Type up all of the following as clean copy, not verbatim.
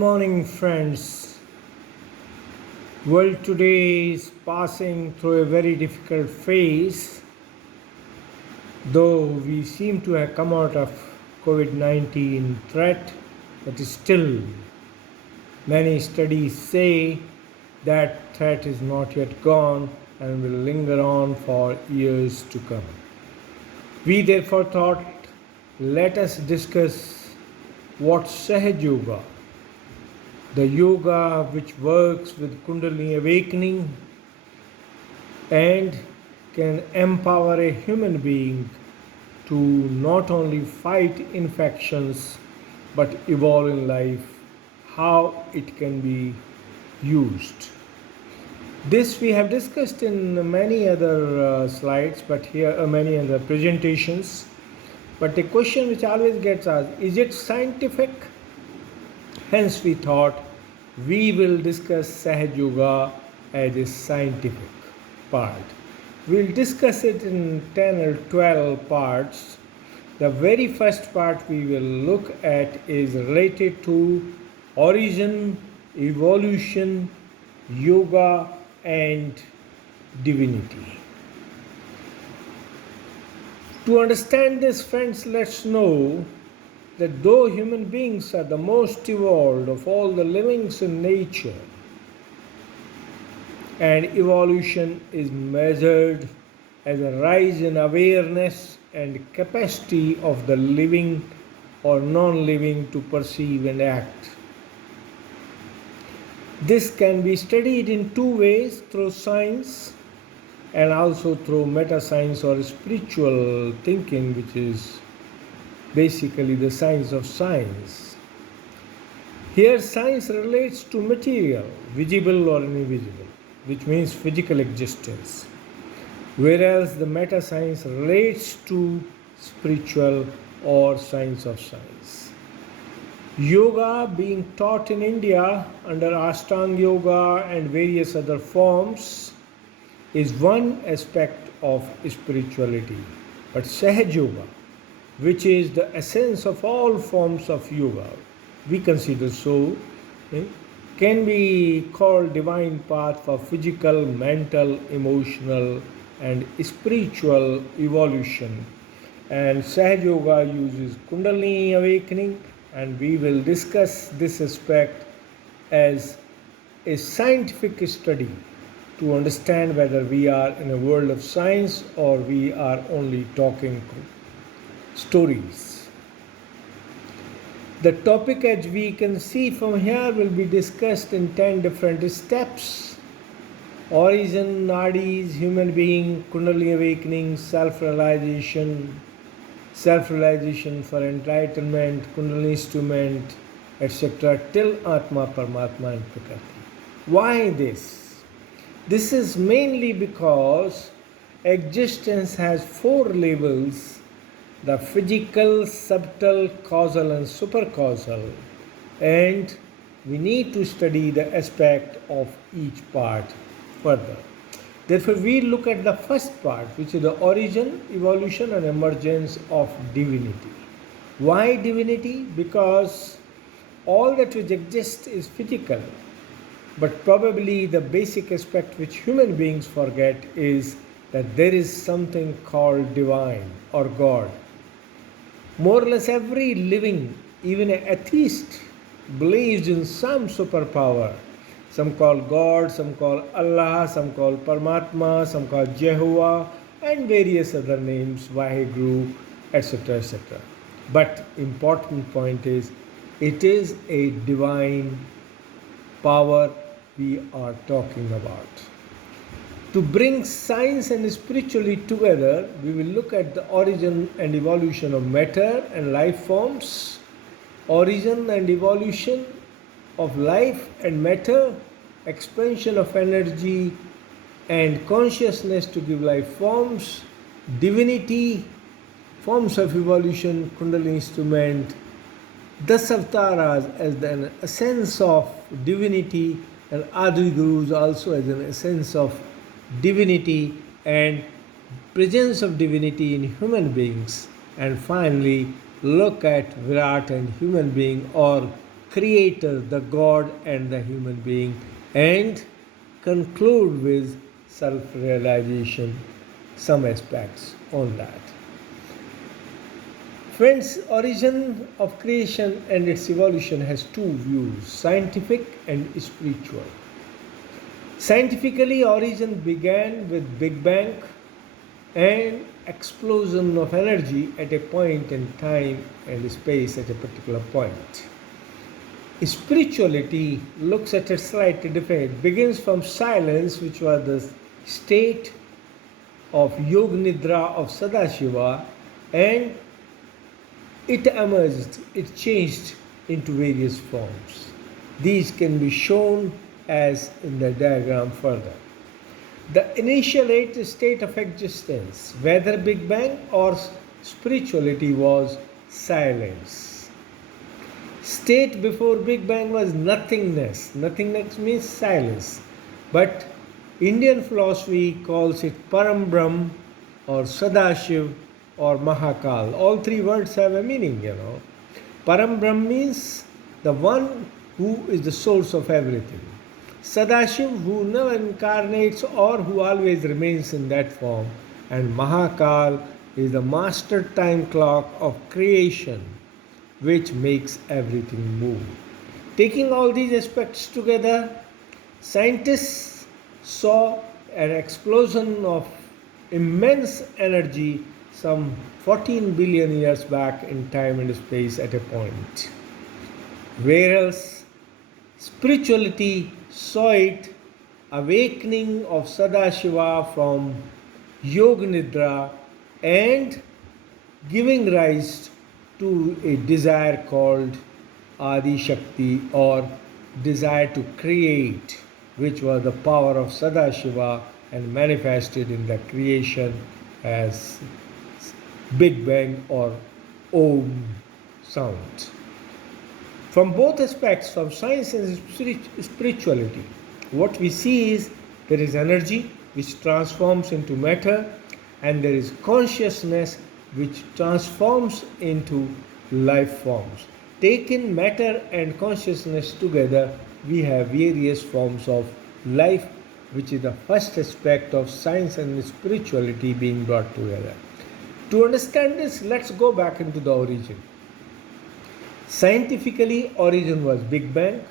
morning, friends. World today is passing through a very difficult phase, though we seem to have come out of COVID-19 threat, but still many studies say that threat is not yet gone and will linger on for years to come. We therefore thought, let us discuss what Sahaja Yoga, the yoga which works with Kundalini awakening and can empower a human being to not only fight infections but evolve in life, how it can be used. This we have discussed in many other slides, but here are many other presentations. But the question which always gets asked, is it scientific? Hence we thought we will discuss Sahaja Yoga as a scientific part. We'll discuss it in 10 or 12 parts. The very first part we will look at is related to origin, evolution, yoga and divinity. To understand this, friends, let's know that though human beings are the most evolved of all the livings in nature, and evolution is measured as a rise in awareness and capacity of the living or non-living to perceive and act. This can be studied in two ways, through science and also through meta-science or spiritual thinking, which is basically the science of science. Here science relates to material, visible or invisible, which means physical existence, whereas the meta-science relates to spiritual or science of science. Yoga being taught in India under Ashtanga Yoga and various other forms is one aspect of spirituality, but Sahaja Yoga, which is the essence of all forms of yoga, we consider so, can be called divine path for physical, mental, emotional and spiritual evolution. And Sahaja Yoga uses Kundalini awakening, and we will discuss this aspect as a scientific study to understand whether we are in a world of science or we are only talking stories. The topic, as we can see from here, will be discussed in 10 different steps: origin, nadis, human being, Kundalini awakening, self-realization for enlightenment, Kundalini instrument, etc., till Atma, Paramatma and Prakriti. Why this? This is mainly because existence has four levels: the physical, subtle, causal and supercausal, and we need to study the aspect of each part further. Therefore, we look at the first part, which is the origin, evolution and emergence of divinity. Why divinity? Because all that which exists is physical, but probably the basic aspect which human beings forget is that there is something called divine or God. More or less every living, even an atheist, believes in some superpower. Some call God, some call Allah, some call Paramatma, some call Jehovah, and various other names, Vaheguru, etc., etc. But important point is, it is a divine power we are talking about. To bring science and spirituality together, we will look at the origin and evolution of matter and life forms, origin and evolution of life and matter, expansion of energy and consciousness to give life forms, divinity, forms of evolution, Kundalini instrument, the avatars as an essence of divinity, and Adi Gurus also as an essence of divinity and presence of divinity in human beings, and finally look at Virat and human being or creator, the God and the human being, and conclude with self-realization, some aspects on that. Friends, origin of creation and its evolution has two views, scientific and spiritual. Scientifically, origin began with Big Bang and explosion of energy at a point in time and space at a particular point. Spirituality looks at it slightly different. It begins from silence, which was the state of Yog Nidra of Sadashiva, and it emerged, it changed into various forms. These can be shown as in the diagram further. The initial state of existence, whether Big Bang or spirituality, was silence. State before Big Bang was nothingness. Nothingness means silence. But Indian philosophy calls it Param Brahm or Sadashiv or Mahakal. All three words have a meaning, Param Brahm means the one who is the source of everything. Sadashiv, who never incarnates or who always remains in that form. And Mahakal is the master time clock of creation, which makes everything move. Taking all these aspects together, scientists saw an explosion of immense energy some 14 billion years back in time and space at a point. Whereas spirituality saw it awakening of Sadashiva from Yoga Nidra and giving rise to a desire called Adi Shakti or desire to create, which was the power of Sadashiva and manifested in the creation as Big Bang or Om sound. From both aspects, from science and spirituality, what we see is there is energy which transforms into matter, and there is consciousness which transforms into life forms. Taken matter and consciousness together, we have various forms of life, which is the first aspect of science and spirituality being brought together. To understand this, let's go back into the origin. Scientifically, origin was Big Bang,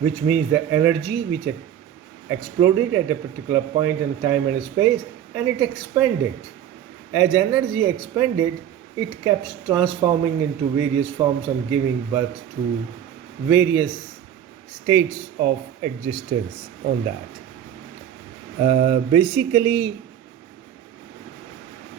which means the energy which exploded at a particular point in time and space, and it expanded. As energy expanded, it kept transforming into various forms and giving birth to various states of existence on that. Basically,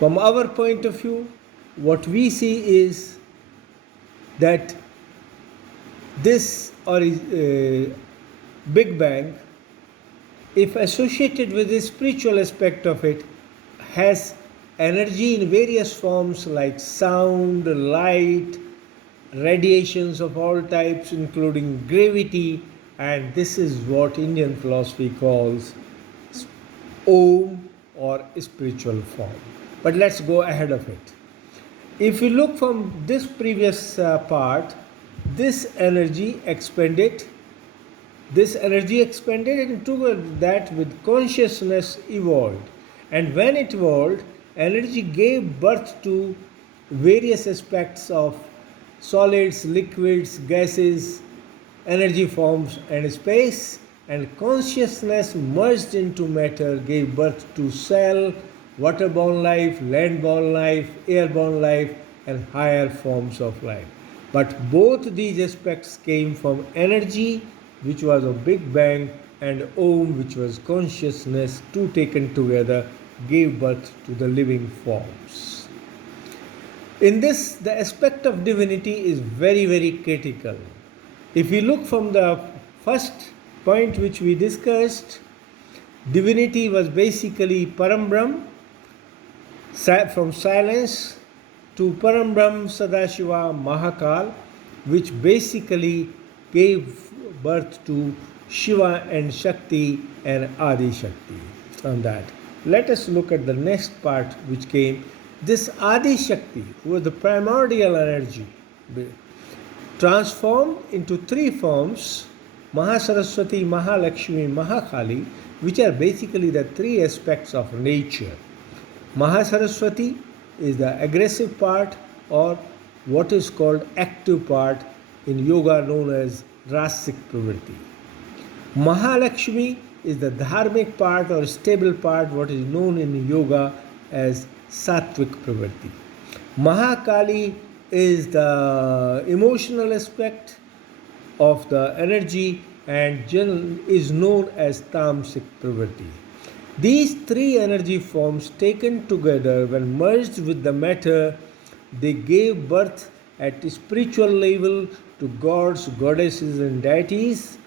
from our point of view, what we see is that this Big Bang, if associated with the spiritual aspect of it, has energy in various forms like sound, light, radiations of all types, including gravity, and this is what Indian philosophy calls Om or spiritual form. But let's go ahead of it. If you look from this previous part, this energy expanded, and together that with consciousness evolved. And when it evolved, energy gave birth to various aspects of solids, liquids, gases, energy forms and space, and consciousness merged into matter, gave birth to cell, waterborne life, landborne life, airborne life, and higher forms of life. But both these aspects came from energy, which was a Big Bang, and Om, which was consciousness, two taken together gave birth to the living forms. In this, the aspect of divinity is very, very critical. If we look from the first point which we discussed, divinity was basically Param Brahm, from silence to Param Brahm Sadashiva Mahakal, which basically gave birth to Shiva and Shakti and Adi Shakti. On that, let us look at the next part which came. This Adi Shakti, who was the primordial energy, transformed into three forms: Mahasaraswati, Mahalakshmi, Mahakali, which are basically the three aspects of nature. Mahasaraswati is the aggressive part, or what is called active part in yoga, known as Rasik Pravritti. Mahalakshmi is the dharmic part or stable part, what is known in yoga as Sattvic Pravritti. Mahakali is the emotional aspect of the energy and is known as Tamasic Pravritti. These three energy forms taken together, when merged with the matter, they gave birth at a spiritual level to gods, goddesses and deities,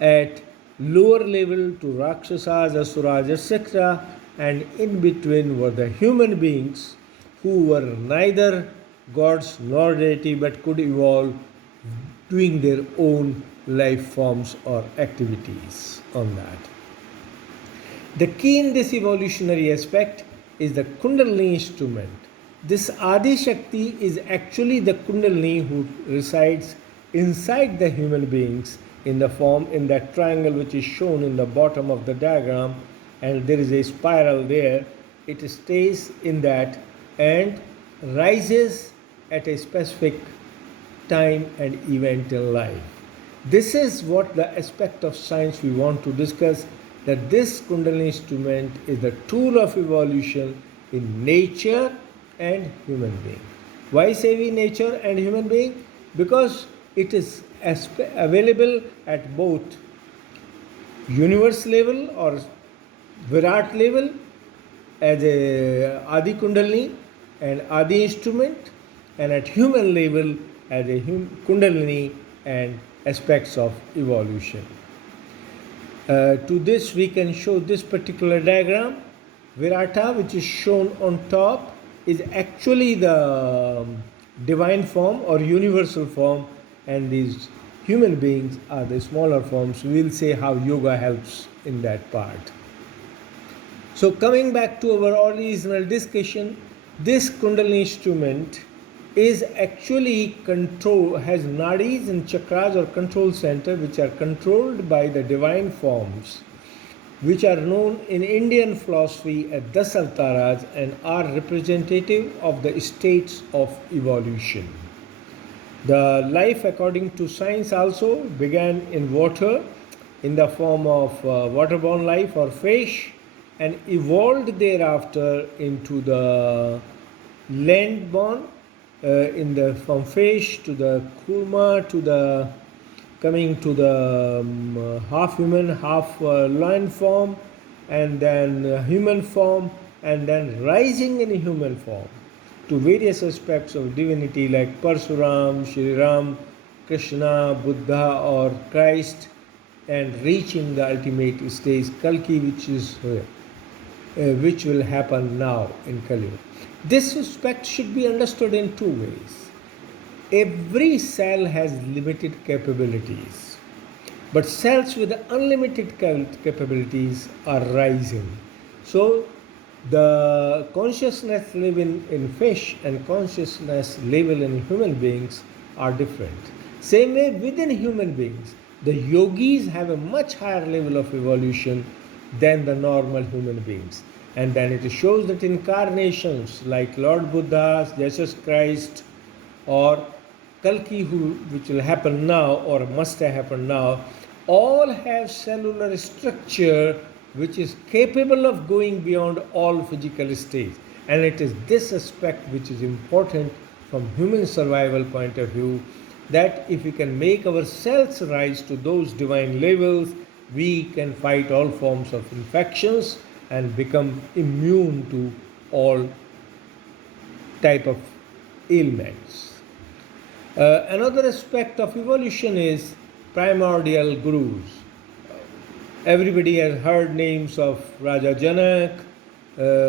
at lower level to Rakshasas, Asuras, etc., and in between were the human beings who were neither gods nor deity but could evolve doing their own life forms or activities on that. The key in this evolutionary aspect is the Kundalini instrument. This Adi Shakti is actually the Kundalini who resides inside the human beings in the form, in that triangle which is shown in the bottom of the diagram, and there is a spiral there. It stays in that and rises at a specific time and event in life. This is what the aspect of science we want to discuss, that this Kundalini instrument is the tool of evolution in nature and human being. Why say we nature and human being? Because it is available at both universe level or Virat level as a Adi Kundalini and Adi instrument, and at human level as a Kundalini and aspects of evolution. To this we can show this particular diagram. Virata, which is shown on top, is actually the divine form or universal form, and these human beings are the smaller forms. We will say how yoga helps in that part. So coming back to our original discussion, this Kundalini instrument is actually has nadis and chakras or control center, which are controlled by the divine forms, which are known in Indian philosophy as Dasavatars and are representative of the states of evolution. The life, according to science, also began in water in the form of waterborne life or fish, and evolved thereafter into the land-borne, from fish to the kurma to the coming to the half human, half lion form, and then human form, and then rising in human form to various aspects of divinity like Parsuram, Shri Ram, Krishna, Buddha or Christ, and reaching the ultimate stage Kalki, which will happen now in Kali. This aspect should be understood in two ways. Every cell has limited capabilities, but cells with unlimited capabilities are rising. So the consciousness level in fish and consciousness level in human beings are different. Same way within human beings, the yogis have a much higher level of evolution than the normal human beings. And then it shows that incarnations like Lord Buddha, Jesus Christ, or Kalki, which will happen now or must have happened now, all have cellular structure which is capable of going beyond all physical states. And it is this aspect which is important from human survival point of view, that if we can make our cells rise to those divine levels, we can fight all forms of infections and become immune to all type of ailments. Another aspect of evolution is primordial gurus. Everybody has heard names of Raja Janak,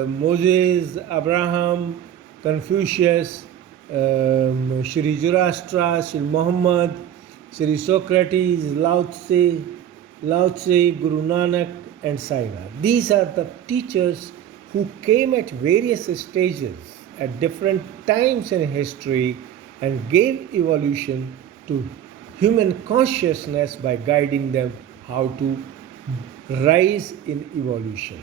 Moses, Abraham, Confucius, Shri Zoroaster, Shri Muhammad, Shri Socrates, Lao Tse, Guru Nanak, and Sai-Nath. These are the teachers who came at various stages at different times in history and gave evolution to human consciousness by guiding them how to rise in evolution.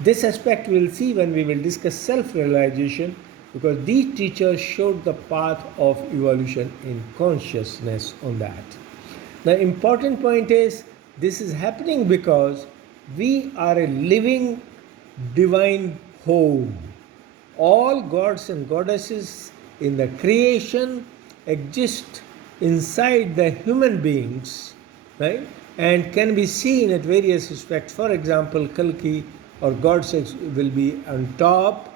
This aspect we'll see when we will discuss self-realization, because these teachers showed the path of evolution in consciousness on that. The important point is this is happening because we are a living divine home. All gods and goddesses in the creation exist inside the human beings, right? And can be seen at various aspects. For example, Kalki or God sex will be on top.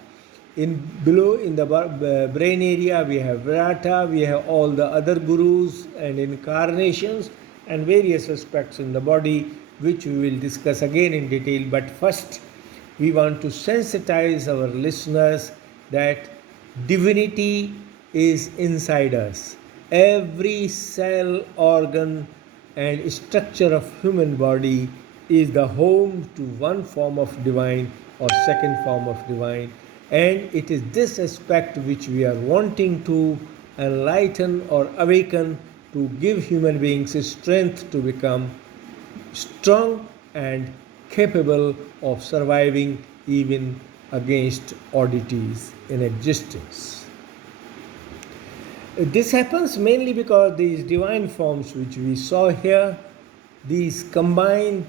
Below in the brain area we have Virata, we have all the other gurus and incarnations and various aspects in the body, which we will discuss again in detail. But first we want to sensitize our listeners that divinity is inside us. Every cell, organ and structure of human body is the home to one form of divine or second form of divine, and it is this aspect which we are wanting to enlighten or awaken, to give human beings strength to become strong and capable of surviving even against oddities in existence. This happens mainly because these divine forms which we saw here, these combine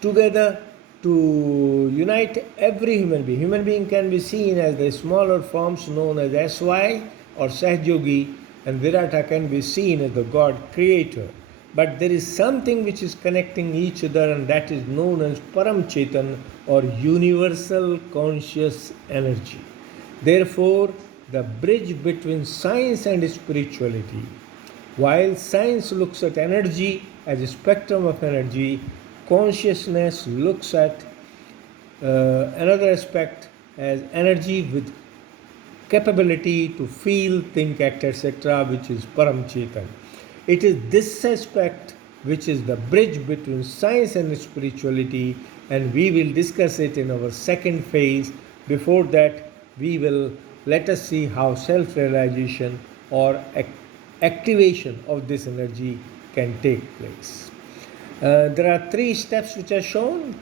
together to unite every human being. Human being can be seen as the smaller forms known as SY or Sahaja Yogi, and Virata can be seen as the God creator. But there is something which is connecting each other, and that is known as Param Chetan or universal conscious energy. Therefore, the bridge between science and spirituality. While science looks at energy as a spectrum of energy, consciousness looks at another aspect as energy with capability to feel, think, act, etc., which is Param Chetan. It is this aspect which is the bridge between science and spirituality, and we will discuss it in our second phase. Before that, let us see how self-realization or activation of this energy can take place. There are 3 steps which are shown.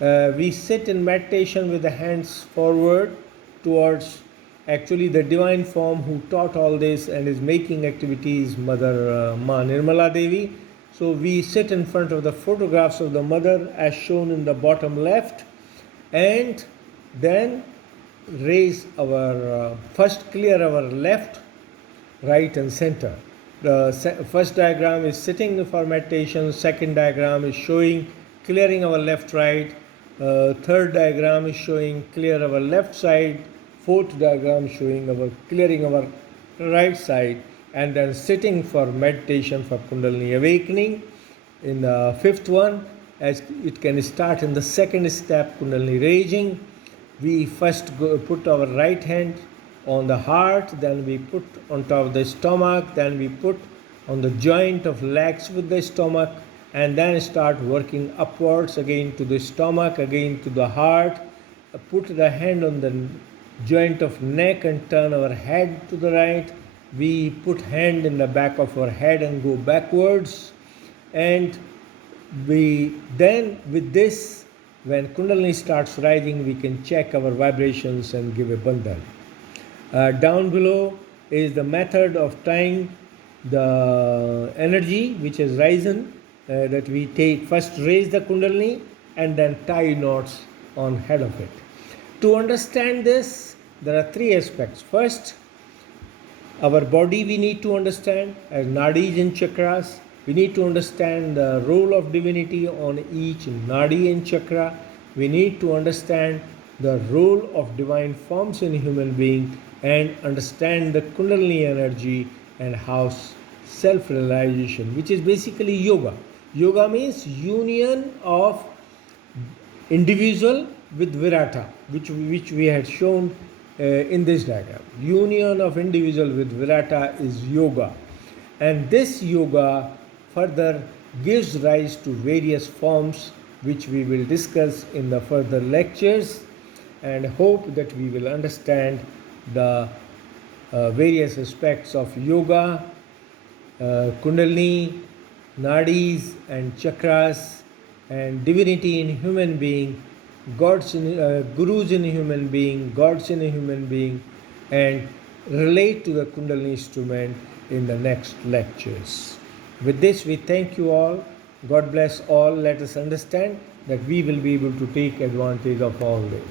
We sit in meditation with the hands forward towards actually the divine form who taught all this and is making activities, Mother Ma Nirmala Devi. So we sit in front of the photographs of the mother as shown in the bottom left, and then raise our first clear our left, right and center. The first diagram is sitting for meditation, second diagram is showing clearing our left, right, third diagram is showing clear our left side, fourth diagram showing our clearing our right side, and then sitting for meditation for Kundalini awakening. In the fifth one, as it can start in the second step, Kundalini raising, we first put our right hand on the heart, then we put on top of the stomach, then we put on the joint of legs with the stomach, and then start working upwards again to the stomach, again to the heart. Put the hand on the joint of neck and turn our head to the right. We put hand in the back of our head and go backwards, and we then with this, when Kundalini starts rising, we can check our vibrations and give a bandhan. Down below is the method of tying the energy which has risen, that we take first raise the Kundalini and then tie knots on head of it. To understand this, there are 3 aspects. First, our body we need to understand as nadis and chakras. We need to understand the role of divinity on each nadi and chakra. We need to understand the role of divine forms in human being and understand the Kundalini energy and how self-realization, which is basically yoga. Yoga means union of individual with Virata, which we had shown in this diagram. Union of individual with Virata is yoga. And this yoga further gives rise to various forms which we will discuss in the further lectures, and hope that we will understand the various aspects of yoga Kundalini, nadis and chakras and divinity in human being, gurus in human being, gods in a human being, and relate to the Kundalini instrument in the next lectures. With this, we thank you all. God bless all. Let us understand that we will be able to take advantage of all this.